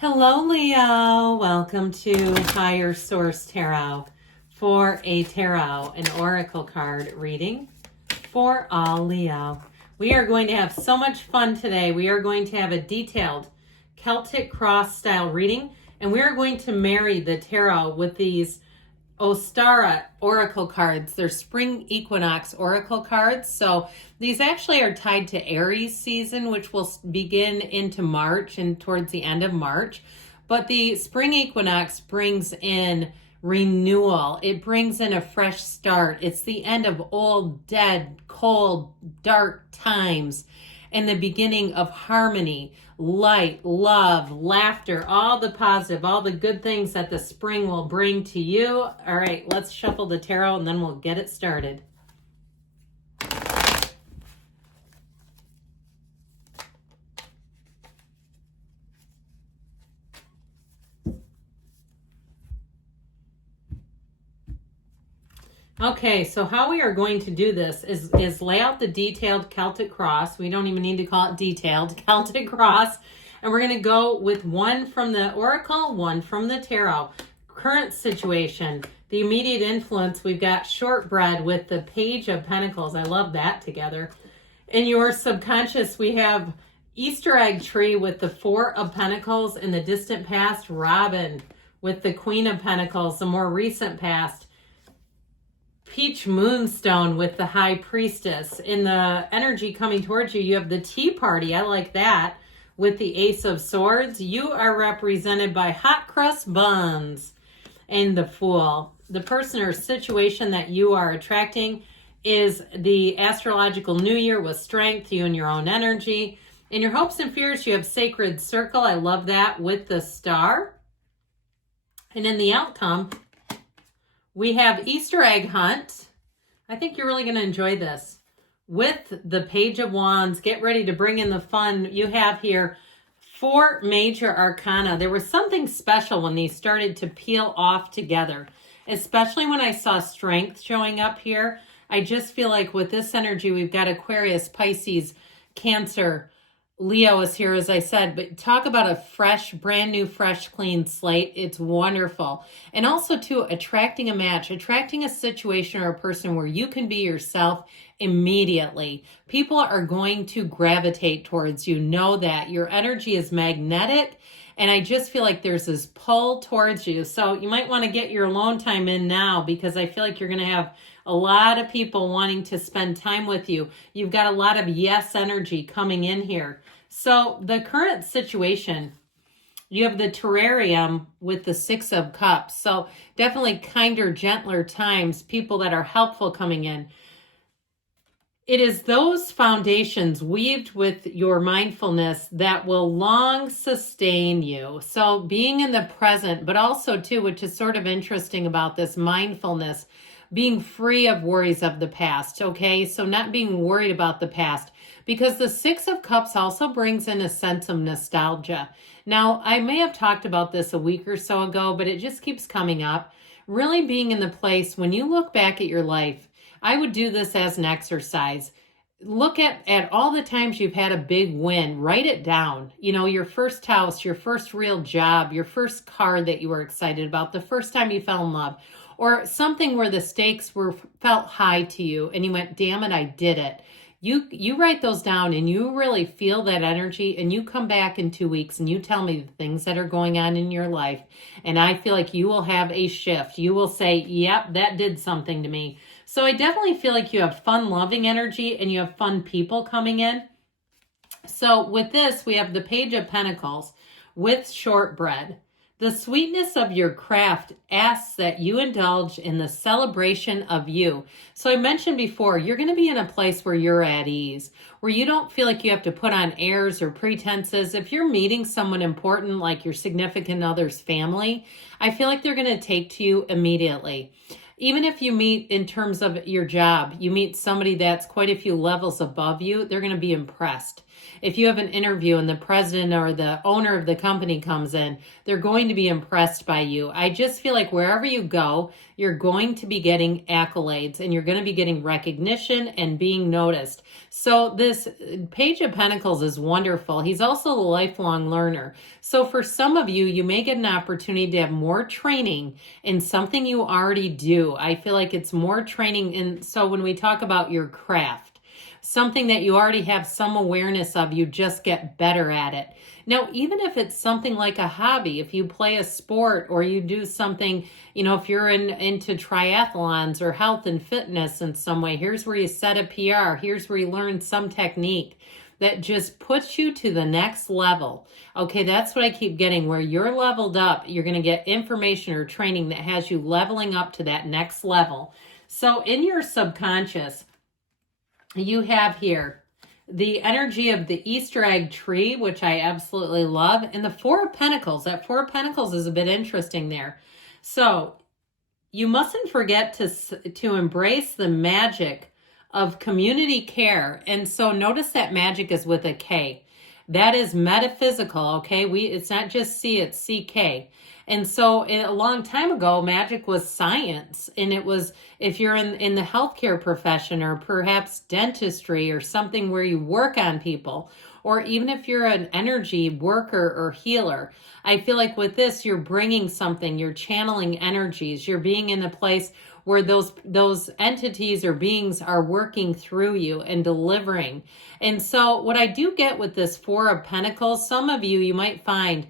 Hello, Leo. Welcome to Higher Source Tarot for a tarot, an oracle card reading for all Leo. We are going to have so much fun today. We are going to have a detailed Celtic cross style reading, and we are going to marry the tarot with these Ostara oracle cards. They're spring equinox oracle cards. So these actually are tied to Aries season, which will begin into March and towards the end of March. But the spring equinox brings in renewal. It brings in a fresh start. It's the end of old, dead, cold, dark times and the beginning of harmony, light, love, laughter, all the positive, all the good things that the spring will bring to you. All right, let's shuffle the tarot and then we'll get it started. Okay, so how we are going to do this is lay out the detailed Celtic cross. We don't even need to call it detailed, Celtic cross. And we're going to go with one from the oracle, one from the tarot. Current situation, the immediate influence, we've got shortbread with the Page of Pentacles. I love that together. In your subconscious, we have Easter egg tree with the Four of Pentacles. In the distant past, Robin with the Queen of Pentacles. The more recent past, Peach Moonstone with the High Priestess. In the energy coming towards you, you have the Tea Party. I like that. With the Ace of Swords, you are represented by Hot Crust Buns and the Fool. The person or situation that you are attracting is the astrological new year with strength, you and your own energy. In your hopes and fears, you have Sacred Circle. I love that with the Star. And in the outcome, we have Easter egg hunt. I think you're really going to enjoy this. With the Page of Wands, get ready to bring in the fun. You have here 4 major arcana. There was something special when these started to peel off together, especially when I saw strength showing up here. I just feel like with this energy, we've got Aquarius, Pisces, Cancer, Leo is here, as I said, but talk about a fresh, brand new, fresh, clean slate. It's wonderful. And also, too, attracting a match, attracting a situation or a person where you can be yourself immediately. People are going to gravitate towards you. Know that. Your energy is magnetic, and I just feel like there's this pull towards you. So you might want to get your alone time in now, because I feel like you're going to have a lot of people wanting to spend time with you. You've got a lot of yes energy coming in here. So the current situation, you have the terrarium with the 6 of Cups. So definitely kinder, gentler times, people that are helpful coming in. It is those foundations weaved with your mindfulness that will long sustain you. So being in the present, but also too, which is sort of interesting about this mindfulness, being free of worries of the past, okay? So not being worried about the past, because the 6 of Cups also brings in a sense of nostalgia. Now, I may have talked about this a week or so ago, but it just keeps coming up. Really being in the place when you look back at your life, I would do this as an exercise. Look at all the times you've had a big win. Write it down. You know, your first house, your first real job, your first car that you were excited about, the first time you fell in love, or something where the stakes felt high to you and you went, damn it, I did it. You write those down and you really feel that energy, and you come back in 2 weeks and you tell me the things that are going on in your life, and I feel like you will have a shift. You will say, yep, that did something to me. So I definitely feel like you have fun loving energy and you have fun people coming in. So with this, we have the Page of Pentacles with shortbread. The sweetness of your craft asks that you indulge in the celebration of you. So I mentioned before, you're going to be in a place where you're at ease, where you don't feel like you have to put on airs or pretenses. If you're meeting someone important, like your significant other's family, I feel like they're going to take to you immediately. Even if you meet in terms of your job, you meet somebody that's quite a few levels above you, they're going to be impressed. If you have an interview and the president or the owner of the company comes in, they're going to be impressed by you. I just feel like wherever you go, you're going to be getting accolades and you're going to be getting recognition and being noticed. So this Page of Pentacles is wonderful. He's also a lifelong learner. So for some of you, you may get an opportunity to have more training in something you already do. I feel like it's more training in, so when we talk about your craft, something that you already have some awareness of, you just get better at it. Now, even if it's something like a hobby, if you play a sport or you do something, if you're into triathlons or health and fitness in some way, here's where you set a PR, here's where you learn some technique that just puts you to the next level. Okay, that's what I keep getting, where you're leveled up, you're going to get information or training that has you leveling up to that next level. So in your subconscious, you have here the energy of the Easter egg tree, which I absolutely love, and the Four of Pentacles. That Four of Pentacles is a bit interesting there. So you mustn't forget to embrace the magic of community care. And so notice that magic is with a K. That is metaphysical, okay? It's not just C, it's CK. And so a long time ago, magic was science. And it was, if you're in the healthcare profession or perhaps dentistry or something where you work on people, or even if you're an energy worker or healer, I feel like with this, you're bringing something, you're channeling energies, you're being in a place where those entities or beings are working through you and delivering. And so what I do get with this Four of Pentacles, some of you might find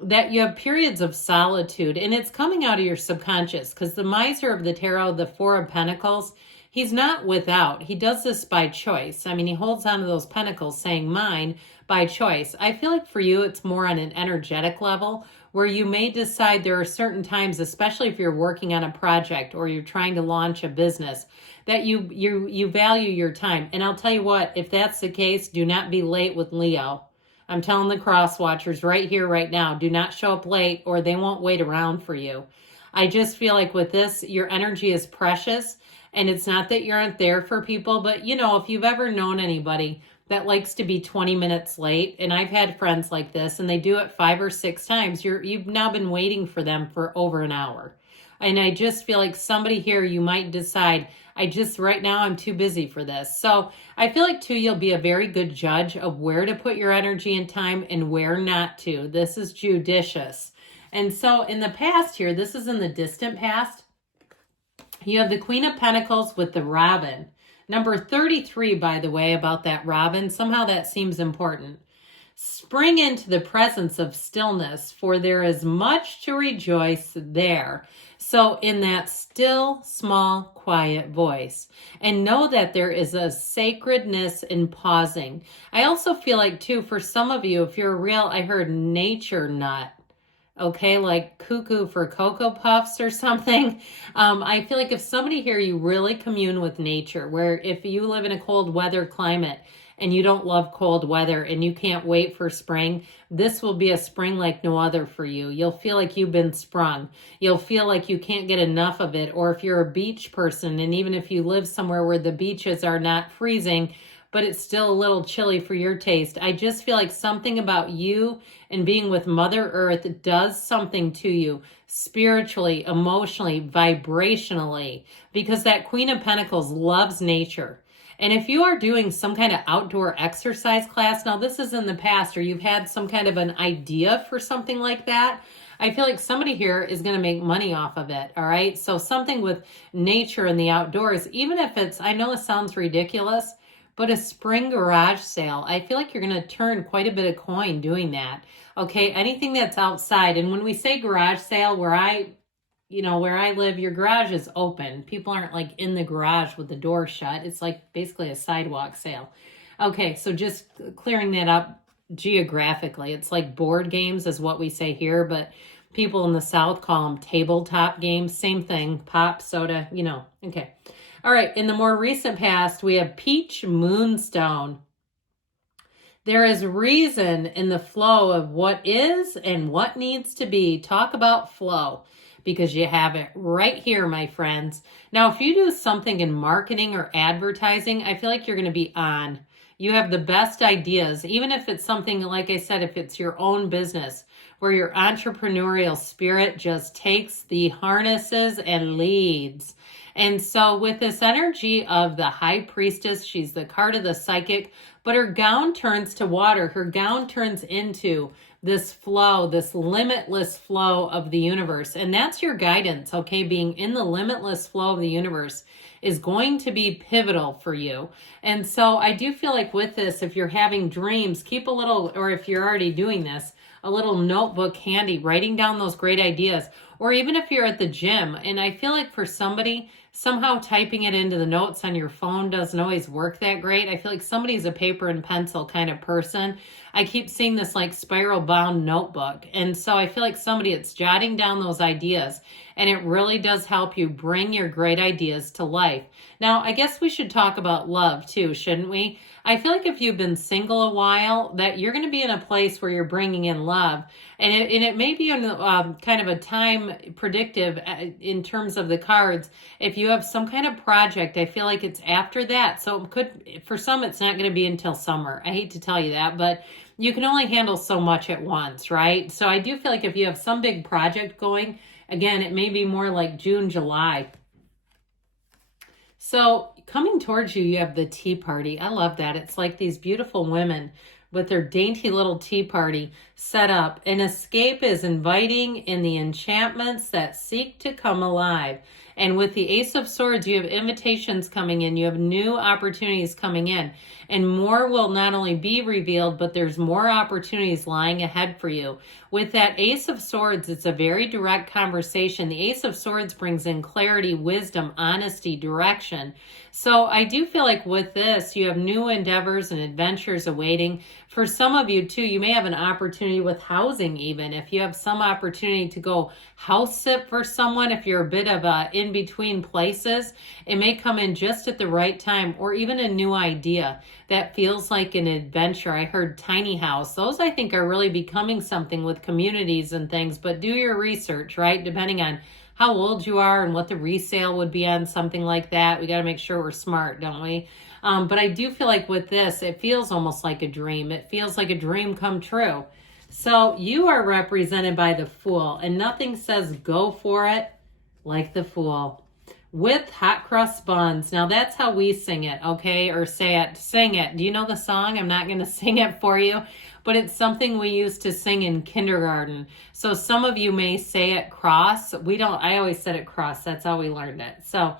that you have periods of solitude, and it's coming out of your subconscious, because the Miser of the Tarot, the Four of Pentacles, he's not without. He does this by choice. I mean, he holds on to those pentacles saying mine by choice. I feel like for you, it's more on an energetic level where you may decide there are certain times, especially if you're working on a project or you're trying to launch a business, that you value your time. And I'll tell you what, if that's the case, do not be late with Leo. I'm telling the cross watchers right here, right now, do not show up late or they won't wait around for you. I just feel like with this, your energy is precious, and it's not that you aren't there for people, but if you've ever known anybody that likes to be 20 minutes late, and I've had friends like this, and they do it 5 or 6 times, you've now been waiting for them for over an hour. And I just feel like somebody here, you might decide, right now I'm too busy for this. So I feel like too, you'll be a very good judge of where to put your energy and time and where not to. This is judicious. And so in the past here, this is in the distant past, you have the Queen of Pentacles with the Robin. Number 33, by the way, about that Robin, somehow that seems important. Spring into the presence of stillness, for there is much to rejoice there. So in that still, small, quiet voice. And know that there is a sacredness in pausing. I also feel like, too, for some of you, if you're real, I heard nature nut. Okay, like cuckoo for Cocoa Puffs or something. I feel like if somebody here, you really commune with nature, where if you live in a cold weather climate and you don't love cold weather and you can't wait for spring, this will be a spring like no other for you. You'll feel like you've been sprung. You'll feel like you can't get enough of it. Or if you're a beach person, and even if you live somewhere where the beaches are not freezing, but it's still a little chilly for your taste, I just feel like something about you and being with Mother Earth does something to you spiritually, emotionally, vibrationally, because that Queen of Pentacles loves nature. And if you are doing some kind of outdoor exercise class, now this is in the past, or you've had some kind of an idea for something like that, I feel like somebody here is going to make money off of it, all right? So something with nature and the outdoors, even if it's, I know this sounds ridiculous, but a spring garage sale, I feel like you're going to turn quite a bit of coin doing that. Okay, anything that's outside. And when we say garage sale, where I live, your garage is open. People aren't like in the garage with the door shut. It's like basically a sidewalk sale. Okay, so just clearing that up geographically. It's like board games is what we say here, but people in the South call them tabletop games. Same thing, pop, soda, okay. All right, in the more recent past, we have Peach Moonstone. There is reason in the flow of what is and what needs to be. Talk about flow, because you have it right here, my friends. Now, if you do something in marketing or advertising, I feel like you're going to be on. You have the best ideas, even if it's something, like I said, if it's your own business, where your entrepreneurial spirit just takes the harnesses and leads. And so with this energy of the high priestess, she's the card of the psychic, but her gown turns to water. Her gown turns into this flow, this limitless flow of the universe. And that's your guidance, okay? Being in the limitless flow of the universe is going to be pivotal for you. And so I do feel like with this, if you're having dreams, keep a little, or if you're already doing this, a little notebook handy, writing down those great ideas. Or even if you're at the gym, and I feel like for somebody, somehow typing it into the notes on your phone doesn't always work that great. I feel like somebody's a paper and pencil kind of person. I keep seeing this like spiral bound notebook. And so I feel like somebody that's jotting down those ideas, and it really does help you bring your great ideas to life. Now, I guess we should talk about love too, shouldn't we? I feel like if you've been single a while, that you're going to be in a place where you're bringing in love. And it may be in kind of a time predictive in terms of the cards. If you have some kind of project, I feel like it's after that. So it could, for some, it's not going to be until summer. I hate to tell you that, but you can only handle so much at once, right? So I do feel like if you have some big project going, again, it may be more like June, July. So coming towards you, you have the tea party. I love that. It's like these beautiful women with their dainty little tea party set up. An escape is inviting in the enchantments that seek to come alive. And with the Ace of Swords, you have invitations coming in. You have new opportunities coming in. And more will not only be revealed, but there's more opportunities lying ahead for you. With that Ace of Swords, it's a very direct conversation. The Ace of Swords brings in clarity, wisdom, honesty, direction. So I do feel like with this, you have new endeavors and adventures awaiting. For some of you too, you may have an opportunity with housing even. If you have some opportunity to go house sit for someone, if you're a bit of a in-between places, it may come in just at the right time, or even a new idea that feels like an adventure. I heard tiny house. Those I think are really becoming something with communities and things, but do your research, right? Depending on how old you are and what the resale would be on something like that. We got to make sure we're smart, don't we? But I do feel like with this, it feels almost like a dream. It feels like a dream come true. So you are represented by the Fool, and nothing says go for it like the Fool. With hot cross buns. Now that's how we sing it, okay? Or say it, sing it. Do you know the song? I'm not going to sing it for you, but it's something we used to sing in kindergarten. So some of you may say it cross. I always said it cross. That's how we learned it. So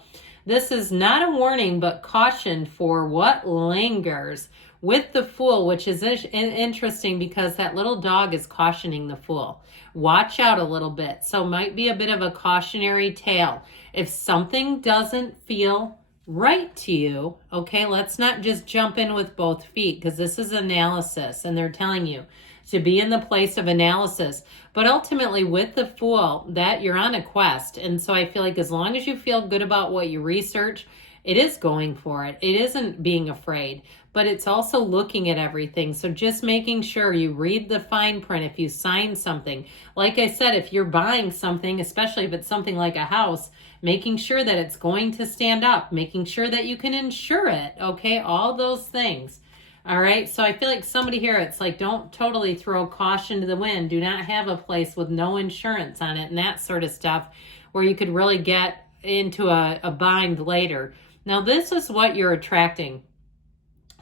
this is not a warning, but caution for what lingers. With the Fool, which is interesting because that little dog is cautioning the Fool. Watch out a little bit. So might be a bit of a cautionary tale. If something doesn't feel right to you, okay, let's not just jump in with both feet, because this is analysis and they're telling you to be in the place of analysis. But ultimately with the Fool, that you're on a quest. And so I feel like as long as you feel good about what you research, it is going for it. It isn't being afraid, but it's also looking at everything. So just making sure you read the fine print if you sign something. Like I said, if you're buying something, especially if it's something like a house, making sure that it's going to stand up, making sure that you can insure it, okay? All those things. All right, so I feel like somebody here, it's like, don't totally throw caution to the wind. Do not have a place with no insurance on it and that sort of stuff where you could really get into a bind later. Now, this is what you're attracting.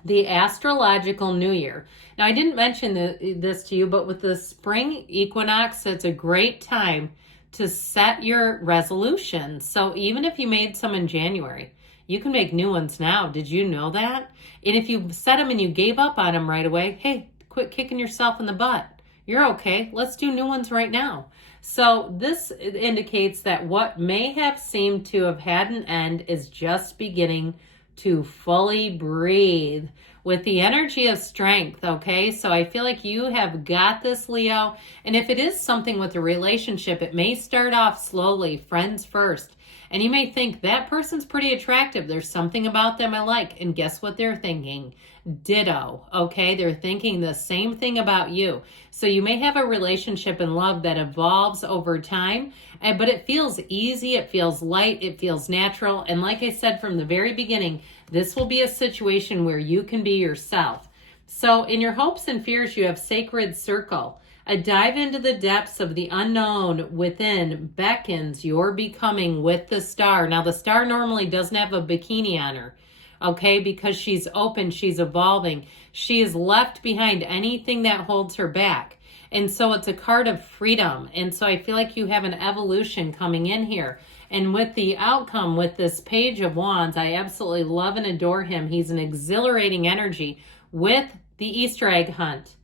The astrological new year. Now, I didn't mention this to you, but with the spring equinox, it's a great time to set your resolutions. So even if you made some in January, you can make new ones now. Did you know that? And if you set them and you gave up on them right away, hey, quit kicking yourself in the butt. You're okay. Let's do new ones right now. So this indicates that what may have seemed to have had an end is just beginning to fully breathe with the energy of strength, okay? So I feel like you have got this, Leo. And if it is something with a relationship, it may start off slowly, friends first. And you may think that person's pretty attractive. There's something about them I like. And guess what they're thinking? Ditto, okay? They're thinking the same thing about you. So you may have a relationship and love that evolves over time, but it feels easy, it feels light, it feels natural. And like I said from the very beginning, This will be a situation where you can be yourself. So in your hopes and fears, you have sacred circle. A dive into the depths of the unknown within beckons your becoming with the star. Now, the star normally doesn't have a bikini on her, okay, because she's open, she's evolving. She has left behind anything that holds her back. And so it's a card of freedom. And so I feel like you have an evolution coming in here. And with the outcome, with this Page of Wands, I absolutely love and adore him. He's an exhilarating energy with the Easter egg hunt.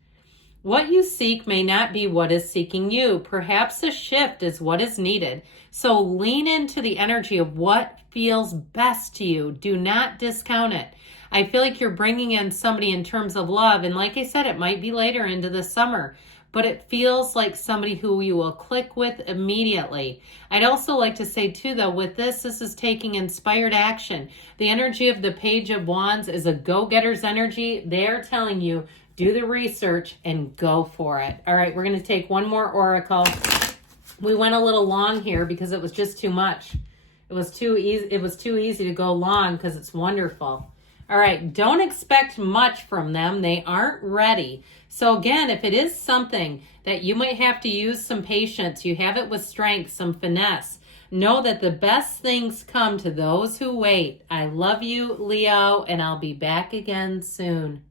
What you seek may not be what is seeking you. Perhaps a shift is what is needed. So lean into the energy of what feels best to you. Do not discount it. I feel like you're bringing in somebody in terms of love. And like I said, it might be later into the summer, but it feels like somebody who you will click with immediately. I'd also like to say too, though, with this is taking inspired action. The energy of the Page of Wands is a go-getter's energy. They're telling you, do the research and go for it. All right, we're going to take one more oracle. We went a little long here because it was just too much. It was too easy to go long because it's wonderful. All right, don't expect much from them. They aren't ready. So again, if it is something that you might have to use some patience, you have it with strength, some finesse, know that the best things come to those who wait. I love you, Leo, and I'll be back again soon.